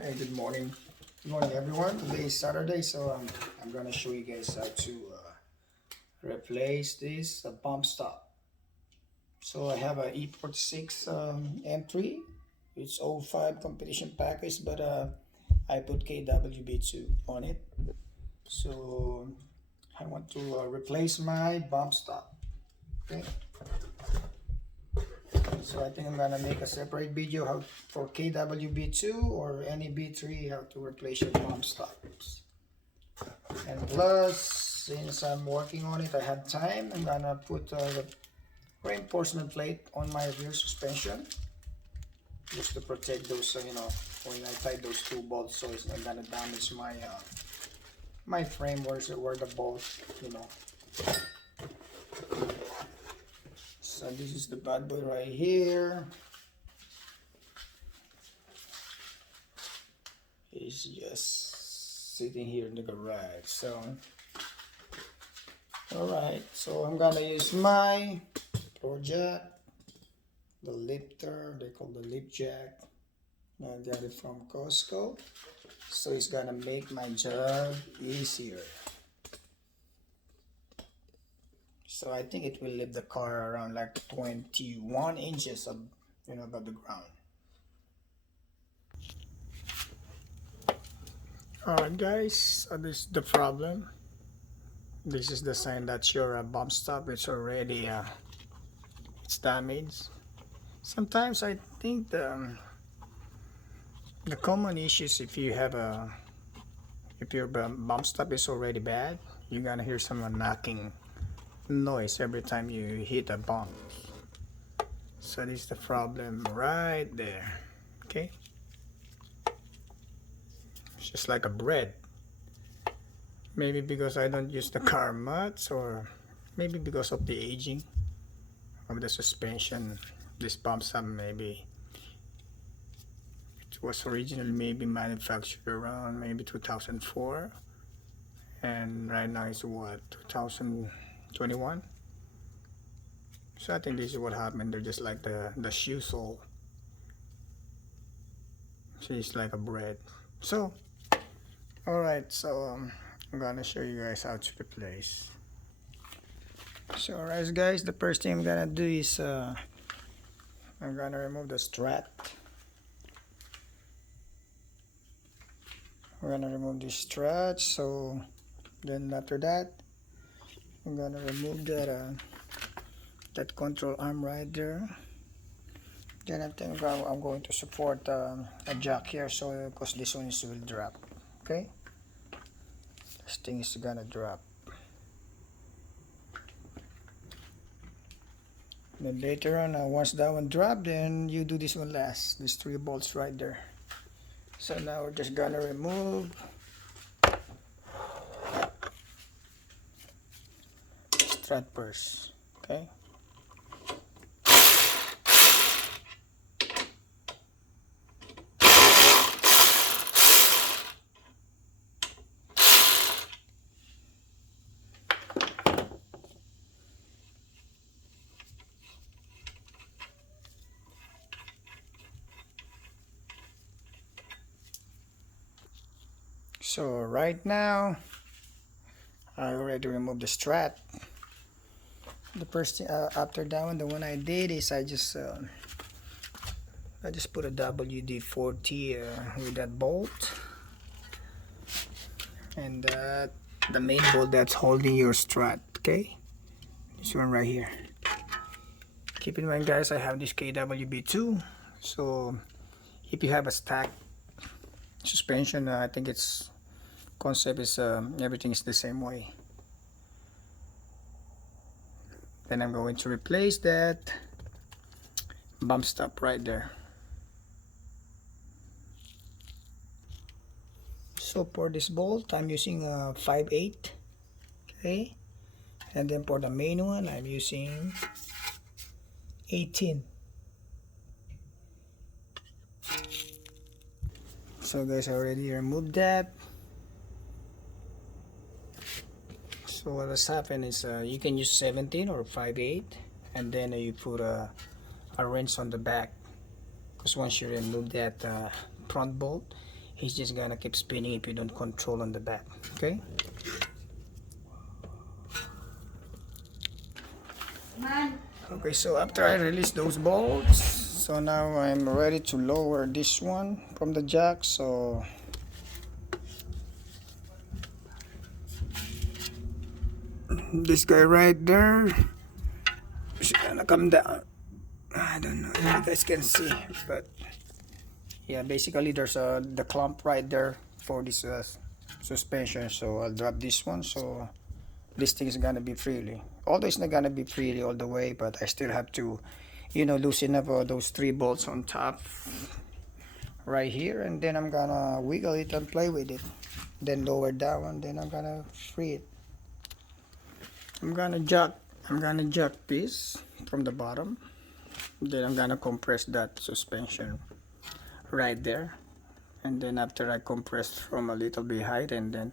Hey, good morning. Good morning, everyone. Today is Saturday, so I'm gonna show you guys how to replace this bump stop. So I have a E46 M3. It's 05 competition package, but I put KWB2 on it. So I want to replace my bump stop. Okay. So I think I'm gonna make a separate video how for KWB2 or any B3 how to replace your bump stops. And plus, since I'm working on it, I have time. I'm gonna put the reinforcement plate on my rear suspension just to protect those, when I tie those two bolts, so it's not gonna damage my frame where the bolts, So this is the bad boy right here. It's just sitting here in the garage. So, alright, so I'm gonna use my pro jack, the lifter, they call the lip jack. I got it from Costco, so it's gonna make my job easier. So I think it will lift the car around like 21 inches above the ground. Alright guys, so this is the problem. This is the sign that your bump stop is already it's damaged. Sometimes I think the common issues, if your bump stop is already bad, you're gonna hear someone knocking noise every time you hit a bump. So this is the problem right there. Okay, it's just like a bread. Maybe because I don't use the car much, or maybe because of the aging of the suspension. This bump stop, maybe it was originally maybe manufactured around maybe 2004, and right now it's what, 2021. So I think this is what happened. They're just like the shoe sole. So it's like a bread. So alright, so I'm gonna show you guys how to replace. So alright guys, the first thing I'm gonna do is I'm gonna remove the strut. We're gonna remove the strut. So then after that, I'm gonna remove that control arm right there. Then I think I'm going to support a jack here, so because this one will drop. Okay, this thing is gonna drop. Then later on, once that one drop, then you do this one last. These 3 bolts right there. So now we're just gonna remove strut first. Okay. So right now, I already removed the strut. The first thing after that one, the one I did is I just put a WD-40 with that bolt, and the main bolt that's holding your strut. Okay, this one right here. Keep in mind, guys, I have this KWB2. So if you have a stack suspension, I think its concept is everything is the same way. Then I'm going to replace that bump stop right there. So for this bolt, I'm using a 5/8. Okay, and then for the main one, I'm using 18. So guys, I already removed that. So what has happened is you can use 17 or 5/8, and then you put a wrench on the back, because once you remove that front bolt, he's just gonna keep spinning if you don't control on the back. Okay, okay, so after I release those bolts, so now I'm ready to lower this one from the jack. So this guy right there is gonna come down. I don't know if you guys can see, but yeah, basically there's the clamp right there for this suspension. So I'll drop this one, so this thing is gonna be freely, although it's not gonna be freely all the way, but I still have to, you know, loosen up those 3 bolts on top right here, and then I'm gonna wiggle it and play with it, then lower down, and then I'm gonna free it. I'm gonna jack this from the bottom, then I'm gonna compress that suspension right there, and then after I compress from a little bit height, and then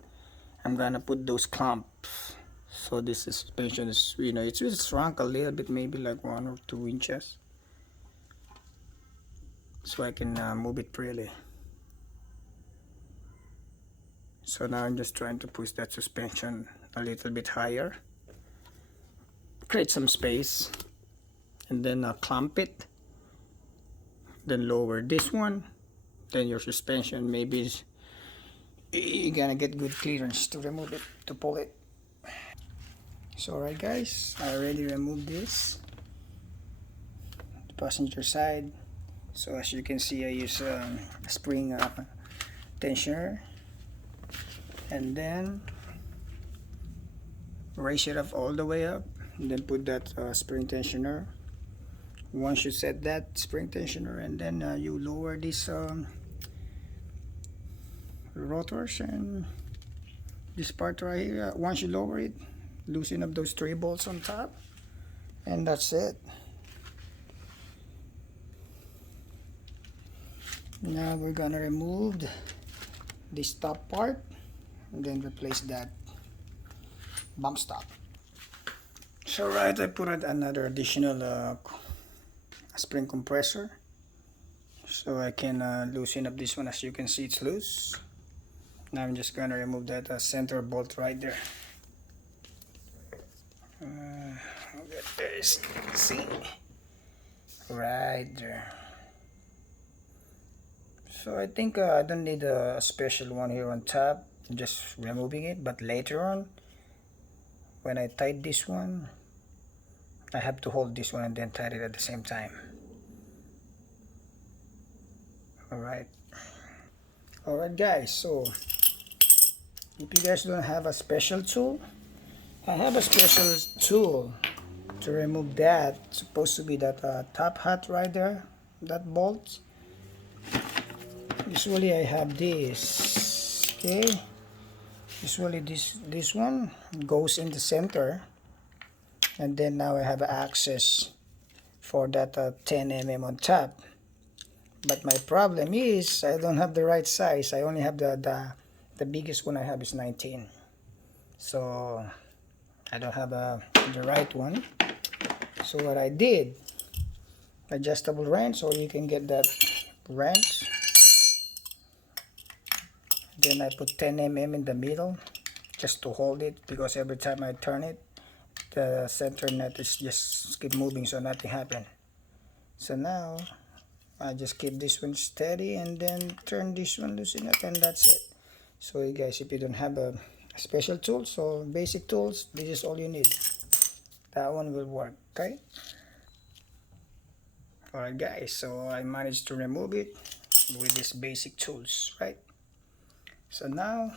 I'm gonna put those clamps. So this suspension is, you know, it's shrunk a little bit, maybe like 1 or 2 inches, so I can move it freely. So now I'm just trying to push that suspension a little bit higher, create some space, and then clamp it, then lower this one, then your suspension maybe you're gonna get good clearance to remove it, to pull it. So alright guys, I already removed this, the passenger side. So as you can see, I use a spring tensioner, and then raise it up all the way up, and then put that spring tensioner. Once you set that spring tensioner, and then you lower these rotors and this part right here. Once you lower it, loosen up those 3 bolts on top, and that's it. Now we're gonna remove this top part and then replace that bump stop. So right, I put another additional spring compressor, so I can loosen up this one. As you can see, it's loose. Now I'm just gonna remove that center bolt right there. See, right there. So I think I don't need a special one here on top, I'm just removing it, but later on when I tighten this one, I have to hold this one and then tighten it at the same time. Alright guys, so if you guys don't have a special tool, I have a special tool to remove that. It's supposed to be that top hat right there, that bolt. Usually I have this, okay. Usually this one goes in the center, and then now I have access for that 10 mm on top. But my problem is I don't have the right size. I only have the biggest one I have is 19, so I don't have the right one. So what I did, adjustable wrench, or you can get that wrench. Then I put 10 mm in the middle just to hold it, because every time I turn it, the center nut is just keep moving, so nothing happened. So now I just keep this one steady and then turn this one, loosen it, and that's it. So you guys, if you don't have a special tool, so basic tools, this is all you need. That one will work, okay? Alright guys, so I managed to remove it with these basic tools, right? So now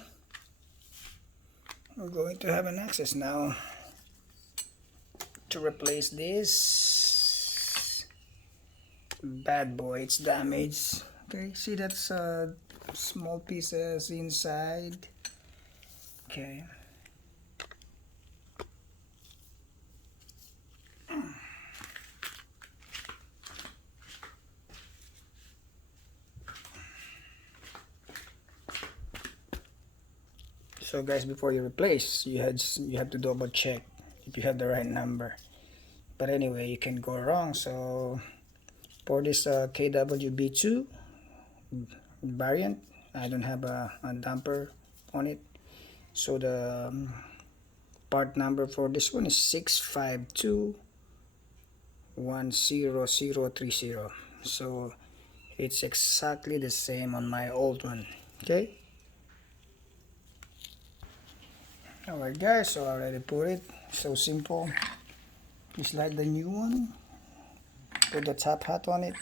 we're going to have an access now to replace this bad boy. It's damaged. Okay, see, that's small pieces inside. Okay. So guys, before you replace, you have to double check if you have the right number. But anyway, you can go wrong. So for this KWB2 variant, I don't have a damper on it. So the part number for this one is 652-10030. So it's exactly the same on my old one. Okay. Alright guys, so I already put it. So simple. Just like the new one. Put the top hat on it.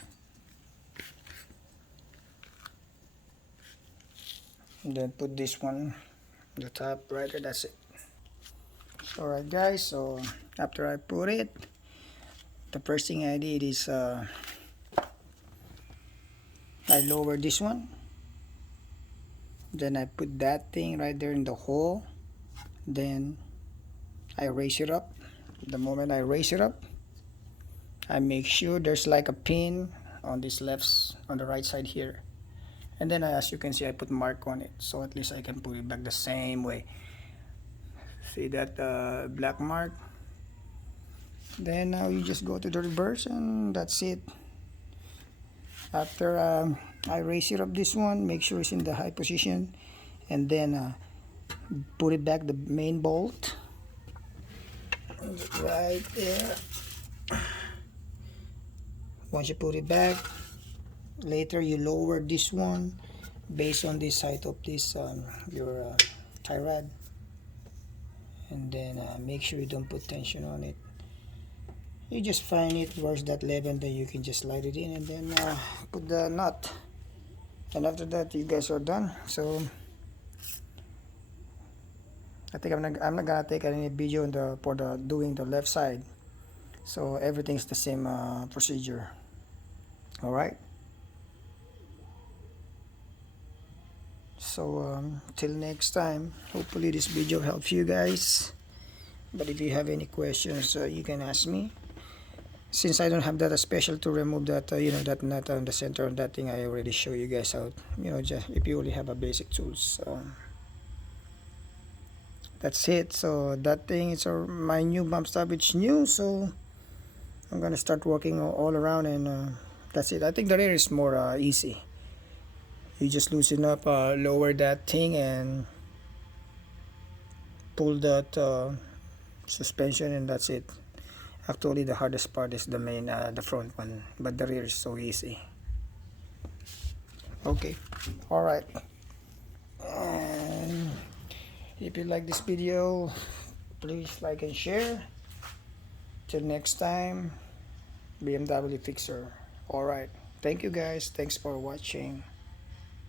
And then put this one, the top right there, that's it. Alright guys, so after I put it, the first thing I did is I lower this one. Then I put that thing right there in the hole. Then I raise it up. The moment I raise it up, I make sure there's like a pin on this on the right side here. And then as you can see, I put mark on it, so at least I can put it back the same way. See that black mark? Then now you just go to the reverse and that's it. After I raise it up this one, make sure it's in the high position, and then put it back the main bolt right there. Once you put it back, later you lower this one based on this height of this your tie rod, and then make sure you don't put tension on it. You just find it where's that level, and then you can just slide it in and then put the nut, and after that you guys are done. So I think I'm not gonna take any video for doing the left side, so everything's the same procedure. All right. So till next time, hopefully this video helps you guys. But if you have any questions, you can ask me. Since I don't have that special to remove that that nut on the center of that thing, I already show you guys how, just if you only have a basic tools. That's it. So that thing is my new bump stop. It's new, so I'm gonna start working all around, and that's it. I think the rear is more easy. You just loosen up, lower that thing, and pull that suspension, and that's it. Actually, the hardest part is the front one, but the rear is so easy. Okay, all right. And if you like this video, please like and share. Till next time, BMW Fixer. All right. Thank you guys. Thanks for watching.